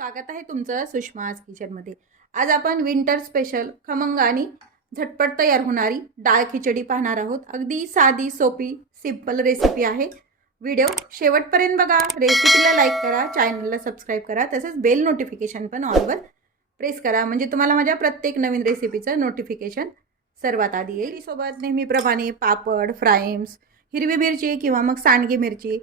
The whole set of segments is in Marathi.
स्वागत आहे तुमचं सुषमा आज किचनमध्ये. आज आपण विंटर स्पेशल खमंग आणि झटपट तयार होणारी डाळ खिचडी पाहणार आहोत. अगदी साधी सोपी सिंपल रेसिपी आहे. व्हिडिओ शेवटपर्यंत बघा. रेसिपीला लाईक करा चॅनलला सबस्क्राईब करा तसंच बेल नोटिफिकेशन पण ऑलवर प्रेस करा. म्हणजे तुम्हाला माझ्या प्रत्येक नवीन रेसिपीचं नोटिफिकेशन सर्वात आधी येईल. सोबत नेहमीप्रमाणे पापड फ्राईम्स हिरवी मिरची किंवा मग सांडगी मिरची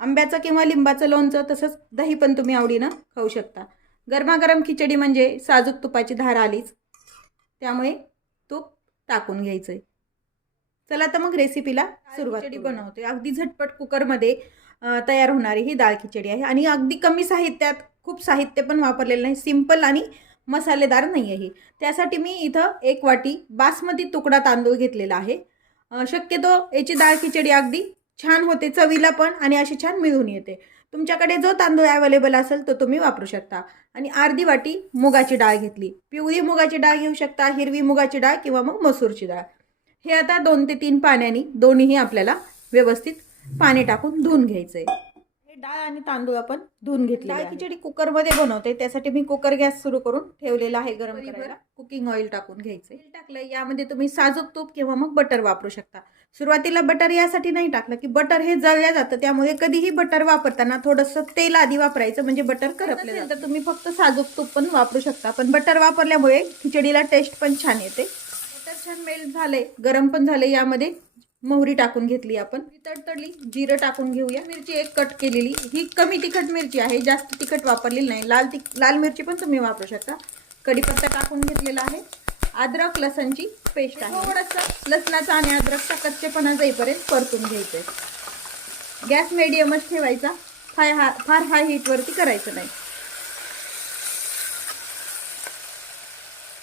आंब्याचं किंवा लिंबाचं लोणचं तसंच दही पण तुम्ही आवडीनं खाऊ शकता. गरमागरम खिचडी म्हणजे साजूक तुपाची धार आलीच. त्यामुळे तूप टाकून घ्यायचं आहे चला तर मग रेसिपीला सुरुवात खिचडी बनवते अगदी झटपट कुकरमध्ये तयार होणारी ही डाळ खिचडी आहे. आणि अगदी कमी साहित्यात खूप साहित्य पण वापरलेलं नाही. सिंपल आणि मसालेदार नाही आहे ही. त्यासाठी मी इथं एक वाटी बासमती तुकडा तांदूळ घेतलेला आहे. शक्यतो याची डाळ खिचडी अगदी छान होते चवीला पण आणि अशी छान मिळून येते. तुमच्याकडे जो तांदूळ अवेलेबल असेल तो तुम्ही वापरू शकता. आणि अर्धी वाटी मुगाची डाळ घेतली. पिवळी मुगाची डाळ घेऊ शकता हिरवी मुगाची डाळ किंवा मग मसूरची डाळ. हे आता दोन ते तीन पाण्याने दोन्हीही आपल्याला व्यवस्थित पाणी टाकून धुवून घ्यायचं आहे हे डाळ आणि तांदूळ आपण धुवून घेतले डाळ खिचडी कुकरमध्ये बनवते. त्यासाठी मी कुकर गॅस सुरू करून ठेवलेला आहे गरम करायला. कुकिंग ऑइल टाकून घ्यायचं टाकलं यामध्ये तुम्ही साजूक तूप किंवा मग बटर वापरू शकता. सुरुवातीला बटर यासाठी नाही टाकलं की बटर हे जळल्या जातं त्यामुळे कधीही बटर वापरताना थोडंसं तेल आधी वापरायचं म्हणजे बटर करपलं जातं तर तुम्ही फक्त साजूक तूप पण वापरू शकता पण बटर वापरल्यामुळे खिचडीला टेस्ट पण छान येते. बटर छान मेल्ट झाले गरम पण झाले यामध्ये. मोहरी टाकून घेतली आपण. तडतडली जिरं टाकून घेऊया. मिरची एक कट केलेली. ही कमी तिखट मिरची आहे जास्त तिखट वापरलेली नाही. लाल तिख लाल मिरची पण तुम्ही वापरू शकता. कढीपत्ता टाकून घेतलेला आहे. अद्रक लसणची पेस्ट आहे. थोडंसं. लसणाचा आणि अद्रकचा कच्चेपणा जाईपर्यंत परतून घ्यायचं गॅस मिडियमच ठेवायचा. फाय हा फार हाय हीटवरती करायचं नाही.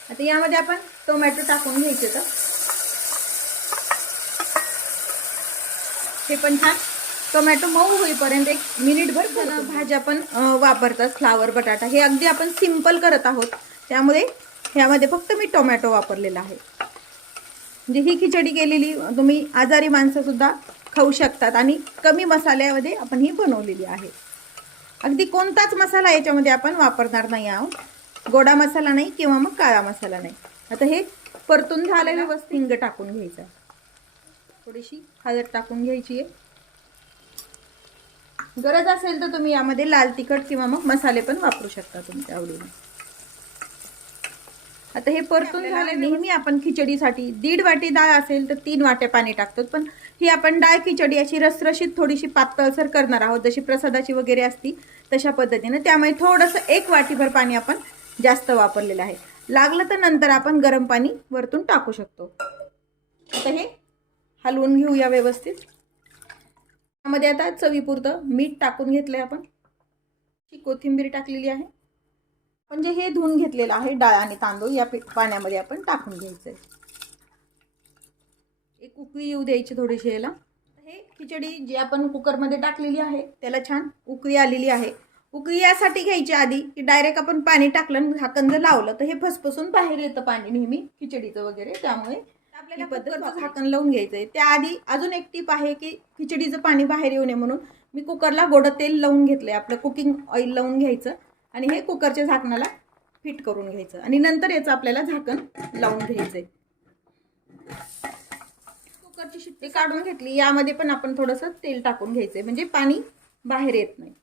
आता यामध्ये आपण टोमॅटो टाकून घ्यायचे तर. हे पण छान. टोमॅटो मऊ होईपर्यंत एक मिनिटभर भाज्या पण वापरतात. फ्लावर बटाटा हे अगदी आपण सिंपल करत आहोत. त्यामुळे ह्यामध्ये फक्त मी टोमॅटो वापरलेला आहे. म्हणजे ही खिचडी केलेली तुम्ही आजारी माणसंसुद्धा खाऊ शकतात आणि कमी मसाल्यामध्ये आपण ही बनवलेली आहे. अगदी कोणताच मसाला याच्यामध्ये आपण वापरणार नाही आहोत. गोडा मसाला नाही किंवा मग काळा मसाला नाही. आता हे परतून झालेलं व्यवस्थित हिंग टाकून घ्यायचं थोडीशी हळद टाकून घ्यायची आहे. गरज असेल तर तुम्ही यामध्ये लाल तिखट किंवा मग मसाले पण वापरू शकता तुमच्या आवडीने. आता हे परतून झाले नेहमी आपण खिचडीसाठी. दीड वाटी डाळ असेल तर तीन वाट्या पाणी टाकतो. पण ही आपण डाळ खिचडी अशी रसरशीत थोडीशी पातळसर करणार आहोत. जशी प्रसादाची वगैरे असती तशा पद्धतीने. त्यामुळे थोडंसं एक वाटीभर पाणी आपण जास्त वापरलेलं आहे. लागलं तर नंतर आपण गरम पाणी वरतून टाकू शकतो. आता हे हलवून घेऊया व्यवस्थित. त्यामध्ये आता चवीपुरतं मीठ टाकून घेतलंय आपण. ही कोथिंबीर टाकलेली आहे. म्हणजे हे धुवून घेतलेलं आहे डाळ आणि तांदूळ या पी- पाण्यामध्ये आपण टाकून घ्यायचं एक उकळी येऊ द्यायची थोडीशी याला. हे खिचडी जी आपण कुकरमध्ये टाकलेली आहे त्याला छान उकळी आलेली आहे. उकळी यासाठी घ्यायची आधी की डायरेक्ट आपण पाणी टाकलं आणि झाकण जर लावलं तर हे फसफसून बाहेर येतं पाणी नेहमी खिचडीचं वगैरे. त्यामुळे आपल्याला पद्धत झाकण लावून घ्यायचंय. त्याआधी अजून एक टीप आहे की खिचडीचं पाणी बाहेर येऊ नये म्हणून. मी कुकरला गोडं तेल लावून घेतलंय. आपलं कुकिंग ऑइल लावून घ्यायचं. आणि हे कुकरच्या झाकणाला फिट करून घ्यायचं. आणि नंतर याचं आपल्याला झाकण लावून घ्यायचंय. कुकरची शिट्टी काढून घेतली. यामध्ये पण आपण थोडंसं तेल टाकून घ्यायचंय. म्हणजे पाणी बाहेर येत नाही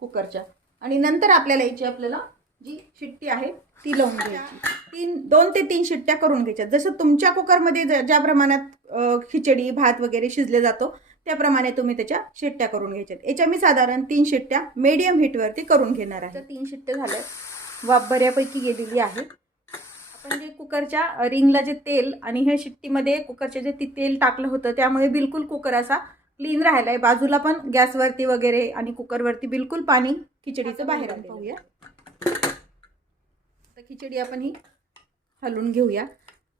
कुकरच्या. आणि नंतर आपल्याला याची आपल्याला जी शिट्टी आहे ती लावून घ्यायची. तीन दोन ते तीन शिट्ट्या करून घ्यायच्या. जसं तुमच्या कुकरमध्ये ज्या प्रमाणात खिचडी भात वगैरे शिजले जातो त्याप्रमाणे तुम्ही त्याच्या शिट्ट्या करून घ्यायच्यात. याच्या मी साधारण तीन शिट्ट्या मीडियम हीटवरती करून घेणार आहे. तीन शिट्ट्या झाल्या वाफ बऱ्यापैकी गेलेली आहे. आपण जे कुकरच्या रिंगला जे तेल आणि हे शिट्टीमध्ये कुकरचे जे ती तेल टाकलं होतं त्यामुळे बिलकुल कुकर असा क्लीन राहिला आहे बाजूला पण गॅसवरती वगैरे आणि कुकरवरती बिलकुल पाणी खिचडीचं बाहेर पाहूया आता खिचडी आपण ही हलवून घेऊया.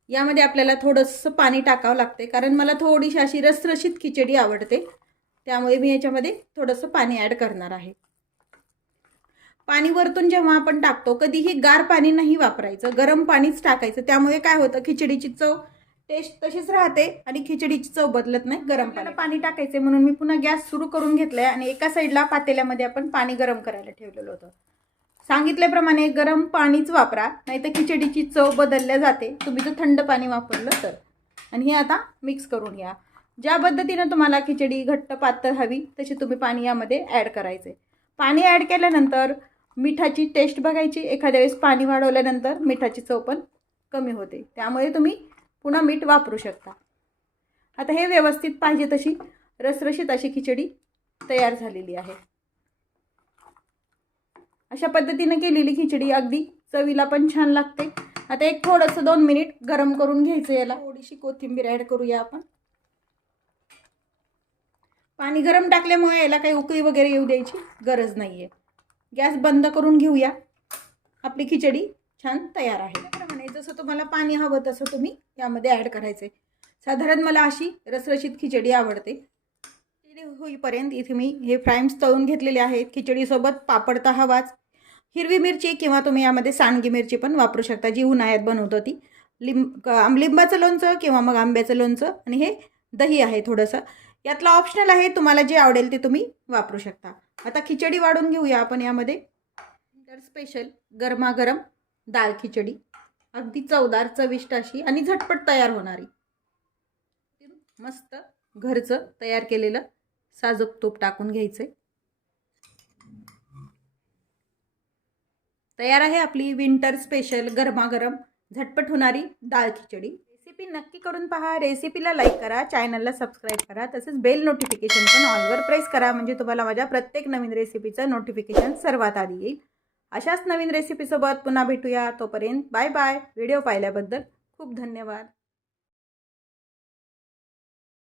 यामध्ये आपल्याला थोडंसं पाणी टाकावं लागते कारण मला थोडीशी अशी रसरशीत खिचडी आवडते. त्यामुळे मी याच्यामध्ये थोडंसं पाणी ॲड करणार आहे. पाणी वरतून जेव्हा आपण टाकतो कधीही गार पाणी नाही वापरायचं गरम पाणीच टाकायचं. त्यामुळे काय होतं खिचडीची चव टेस्ट तशीच राहते आणि खिचडीची चव बदलत नाही गरम पाणी. पाणी टाकायचे म्हणून मी पुन्हा गॅस सुरू करून घेतलाय आणि एका साईडला पातेल्यामध्ये आपण पाणी गरम करायला ठेवलेलं होतं. सांगितल्याप्रमाणे गरम पाणीच वापरा नाही तर खिचडीची चव बदलल्या जाते. तुम्ही जर थंड पाणी वापरलं तर. आणि हे आता मिक्स करून घ्या. ज्या पद्धतीनं तुम्हाला खिचडी घट्ट पातळ हवी तशी तुम्ही पाणी यामध्ये ॲड करायचे. पाणी ॲड केल्यानंतर मिठाची टेस्ट बघायची. एखाद्या वेळेस पाणी वाढवल्यानंतर मिठाची चव पण कमी होते. त्यामुळे तुम्ही पुन्हा मीठ वापरू शकता. आता हे व्यवस्थित पाहिजे तशी रसरशीत अशी खिचडी तयार झालेली आहे. अशा पद्धतीनं केलेली खिचडी अगदी चवीला पण छान लागते. आता एक थोडंसं दोन मिनिट गरम करून घ्यायचं याला. थोडीशी कोथिंबीर ॲड करूया आपण. पाणी गरम टाकल्यामुळे याला काही उकळी वगैरे येऊ द्यायची गरज नाही आहे गॅस बंद करून घेऊया. आपली खिचडी छान तयार आहे. त्याप्रमाणे जसं तुम्हाला पाणी हवं तसं तुम्ही यामध्ये ॲड करायचे साधारण मला अशी रसरशीत खिचडी आवडते. खिचडी होईपर्यंत इथे मी हे फ्राईम्स तळून घेतलेले आहेत. खिचडीसोबत पापड तर हवाच. हिरवी मिरची किंवा तुम्ही यामध्ये सांडगी मिरची पण वापरू शकता जी उन्हाळ्यात बनवतो ती लिंब लिंबाचं लोणचं किंवा मग आंब्याचं लोणचं आणि हे दही आहे थोडंसं. यातला ऑप्शनल आहे तुम्हाला जे आवडेल ते तुम्ही वापरू शकता. आता खिचडी वाढून घेऊया आपण यामध्ये. तर स्पेशल गरमागरम डाळ खिचडी. अगदी चवदार चविष्ट अशी आणि झटपट तयार होणारी. मस्त घरचं तयार केलेलं साजूक तूप टाकून घ्यायचं आहे तयार आहे आपली विंटर स्पेशल गरमागरम झटपट होणारी डाळ खिचडी. रेसिपी नक्की करून पहा. रेसिपीला लाईक करा चॅनलला सबस्क्राईब करा तसेच बेल नोटिफिकेशन पण ऑनवर प्रेस करा म्हणजे तुम्हाला माझ्या प्रत्येक नवीन रेसिपीचं नोटिफिकेशन सर्वात आधी येईल. अशाच नवीन रेसिपीसोबत पुन्हा भेटूया. तोपर्यंत बाय बाय व्हिडिओ पाहिल्याबद्दल खूप धन्यवाद.